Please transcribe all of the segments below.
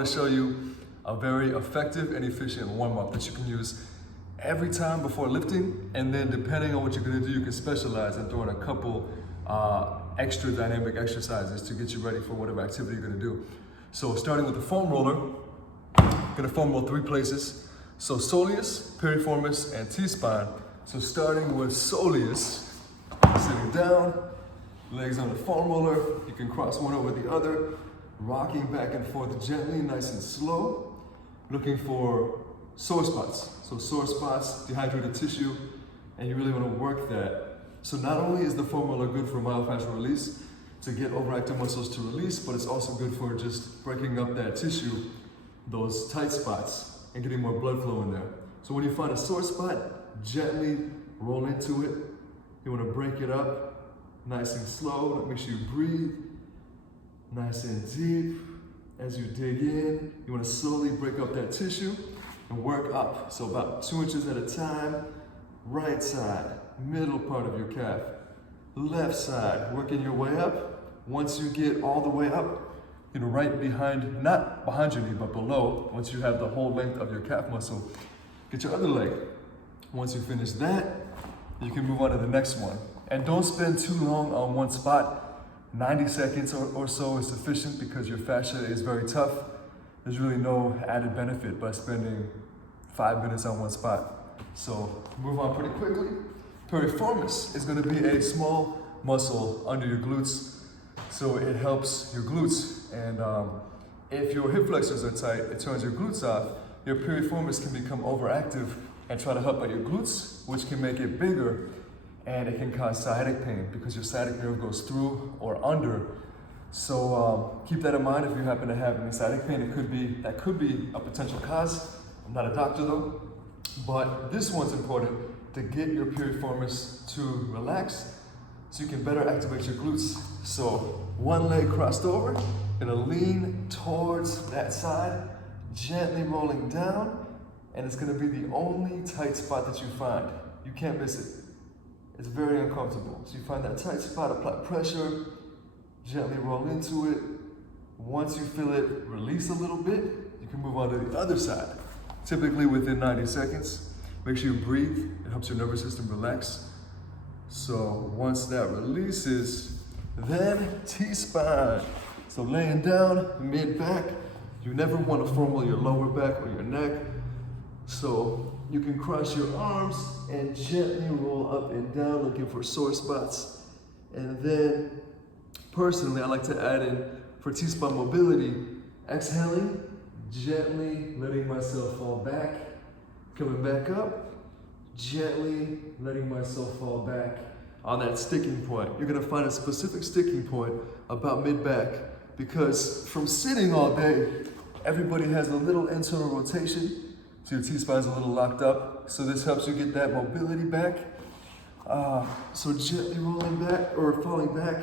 want to show you a very effective and efficient warm-up that you can use every time before lifting, and then depending on what you're going to do, you can specialize and throw in a couple extra dynamic exercises to get you ready for whatever activity you're going to do. So starting with the foam roller, I'm going to foam roll 3 places. So Soleus, Piriformis, and T-spine. So starting with Soleus, sitting down, legs on the foam roller, you can cross one over the other, rocking back and forth gently, nice and slow, looking for sore spots. So sore spots, dehydrated tissue, and you really want to work that. So not only is the foam roller good for myofascial release, to get overactive muscles to release, but it's also good for just breaking up that tissue, those tight spots, and getting more blood flow in there. So when you find a sore spot, gently roll into it. You want to break it up, nice and slow. Make sure you breathe, nice and deep. As you dig in, you want to slowly break up that tissue and work up. So about 2 inches at a time, right side, middle part of your calf, left side, working your way up. Once you get all the way up, right behind, not behind your knee, but below, once you have the whole length of your calf muscle, get your other leg. Once you finish that, you can move on to the next one. And don't spend too long on one spot. 90 seconds or so is sufficient because your fascia is very tough. There's really no added benefit by spending 5 minutes on one spot. So move on pretty quickly. Piriformis is going to be a small muscle under your glutes. So it helps your glutes, and if your hip flexors are tight, it turns your glutes off. Your piriformis can become overactive and try to help out your glutes, which can make it bigger, and it can cause sciatic pain because your sciatic nerve goes through or under. So keep that in mind if you happen to have any sciatic pain. That could be a potential cause. I'm not a doctor though, but this one's important to get your piriformis to relax so you can better activate your glutes. So one leg crossed over, gonna lean towards that side, gently rolling down, and it's gonna be the only tight spot that you find. You can't miss it. It's very uncomfortable. So you find that tight spot, apply pressure, gently roll into it. Once you feel it release a little bit, you can move on to the other side. Typically within 90 seconds. Make sure you breathe. It helps your nervous system relax. So once that releases, then T-spine. So laying down, mid-back. You never want to foam roll your lower back or your neck. So you can cross your arms and gently roll up and down, looking for sore spots. And then, personally, I like to add in, for T-spine mobility, exhaling, gently letting myself fall back, coming back up, gently letting myself fall back on that sticking point. You're gonna find a specific sticking point about mid-back, because from sitting all day, everybody has a little internal rotation, so your T-spine's a little locked up. So this helps you get that mobility back. So gently rolling back or falling back,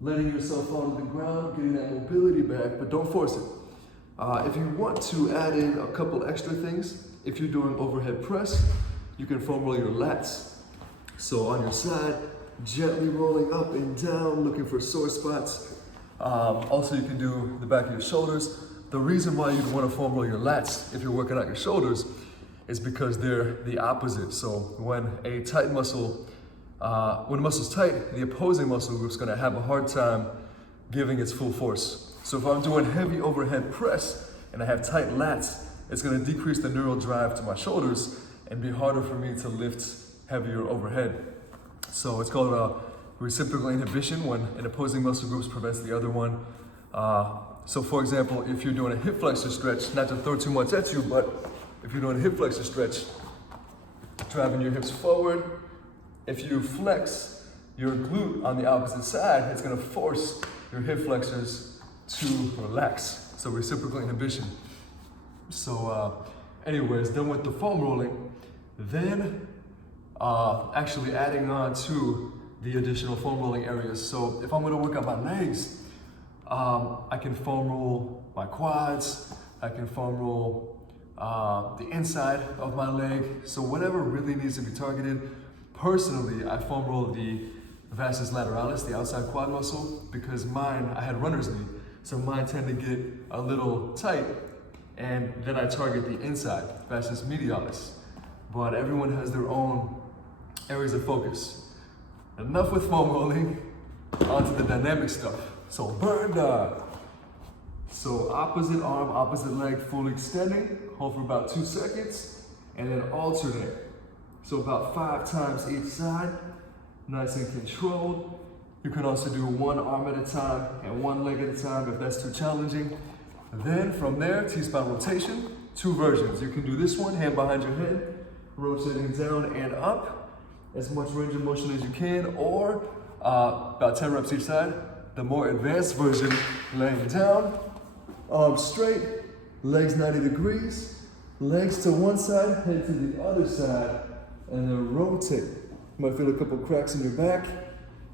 letting yourself fall to the ground, getting that mobility back, but don't force it. If you want to add in a couple extra things, if you're doing overhead press, you can foam roll your lats. So on your side, gently rolling up and down, looking for sore spots. Also, you can do the back of your shoulders. The reason why you'd want to foam roll your lats if you're working out your shoulders is because they're the opposite. So when a tight muscle, when a muscle's tight, the opposing muscle group's going to have a hard time giving its full force. So if I'm doing heavy overhead press and I have tight lats, it's going to decrease the neural drive to my shoulders and be harder for me to lift heavier overhead. So it's called reciprocal inhibition, when an opposing muscle group prevents the other one. So for example, if you're doing a hip flexor stretch, not to throw too much at you, but if you're doing a hip flexor stretch, driving your hips forward, if you flex your glute on the opposite side, it's going to force your hip flexors to relax. So reciprocal inhibition. So anyways, done with the foam rolling, then actually adding on to the additional foam rolling areas. So if I'm going to work on my legs, I can foam roll my quads, I can foam roll the inside of my leg. So whatever really needs to be targeted. Personally, I foam roll the vastus lateralis, the outside quad muscle, because mine, I had runner's knee. So mine tend to get a little tight, and then I target the inside, vastus medialis. But everyone has their own areas of focus. Enough with foam rolling, onto the dynamic stuff. So burn down. So opposite arm, opposite leg, fully extending, hold for about 2 seconds, and then alternate. So about 5 times each side, nice and controlled. You can also do one arm at a time and one leg at a time if that's too challenging. Then from there, T-spine rotation, 2 versions. You can do this one, hand behind your head, rotating down and up, as much range of motion as you can, or about 10 reps each side. The more advanced version, laying down, arms straight, legs 90 degrees, legs to one side, head to the other side, and then rotate. You might feel a couple cracks in your back.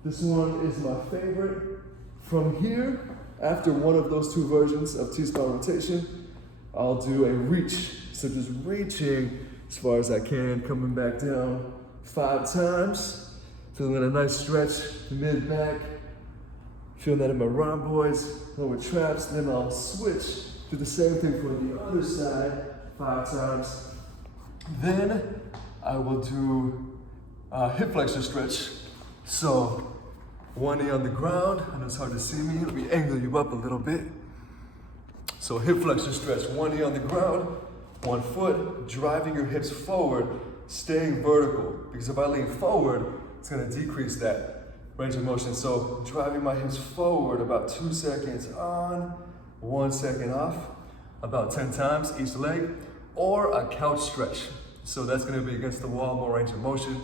This one is my favorite. From here, after one of those 2 versions of T-spine rotation, I'll do a reach. So just reaching as far as I can, coming back down 5 times. Feeling a nice stretch, mid-back. Feeling that in my rhomboids, lower traps. Then I'll switch, do the same thing for the other side, 5 times. Then I will do hip flexor stretch. So one knee on the ground. I know it's hard to see me. Let me angle you up a little bit. So hip flexor stretch, one knee on the ground, one foot, driving your hips forward, staying vertical. Because if I lean forward, it's gonna decrease that range of motion. So driving my hips forward, about 2 seconds on, 1 second off, about 10 times each leg, or a couch stretch. So that's gonna be against the wall, more range of motion.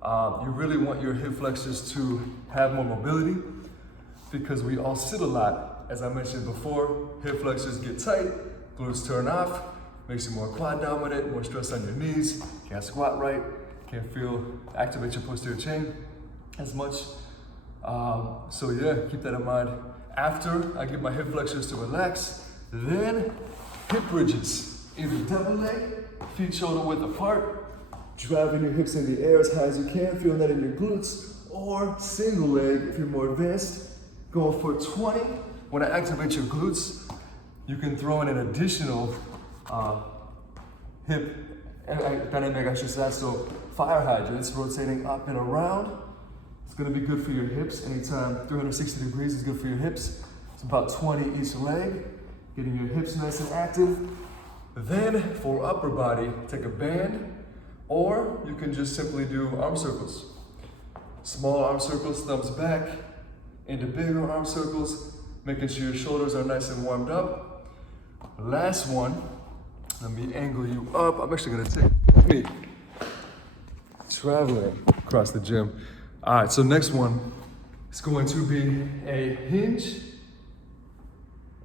You really want your hip flexors to have more mobility because we all sit a lot. As I mentioned before, hip flexors get tight, glutes turn off, makes you more quad dominant, more stress on your knees, can't squat right, can't activate your posterior chain as much. So yeah, keep that in mind. After I get my hip flexors to relax, then hip bridges. Either double leg, feet shoulder width apart, driving your hips in the air as high as you can, feeling that in your glutes, or single leg if you're more advanced, going for 20. When I activate your glutes, you can throw in an additional hip dynamic exercise. So fire hydrants, rotating up and around. It's gonna be good for your hips. Anytime 360 degrees is good for your hips. It's about 20 each leg, getting your hips nice and active. Then for upper body, take a band, or you can just simply do arm circles. Small arm circles, thumbs back, into bigger arm circles, making sure your shoulders are nice and warmed up. Last one, let me angle you up. I'm actually gonna take me traveling across the gym. All right, so next one is going to be a hinge,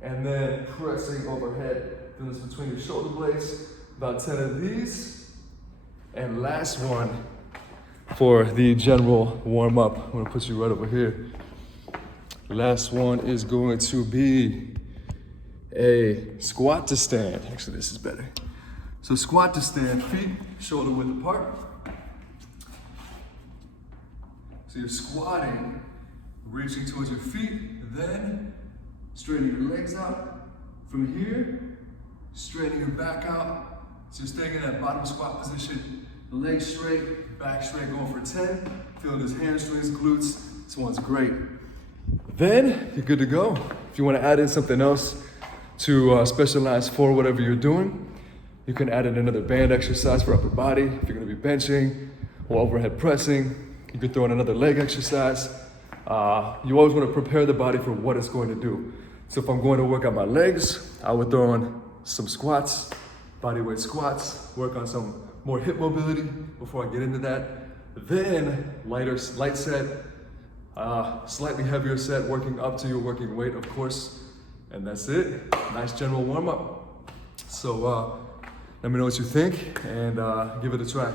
and then pressing overhead. Do this between your shoulder blades, about 10 of these. And last one for the general warm up. I'm gonna put you right over here. Last one is going to be a squat to stand. Actually, this is better. So squat to stand, feet shoulder width apart. So you're squatting, reaching towards your feet, then straightening your legs out. From here, straightening your back out. So you're staying in that bottom squat position, legs straight, back straight, going for 10. Feeling those hamstrings, glutes. This one's great. Then you're good to go. If you want to add in something else to specialize for whatever you're doing, you can add in another band exercise for upper body. If you're going to be benching or overhead pressing, you can throw in another leg exercise. You always want to prepare the body for what it's going to do. So if I'm going to work out my legs, I would throw in some squats, bodyweight squats, work on some more hip mobility before I get into that. Then light set, slightly heavier set, working up to your working weight, of course. And that's it. Nice general warm up. So let me know what you think and give it a try.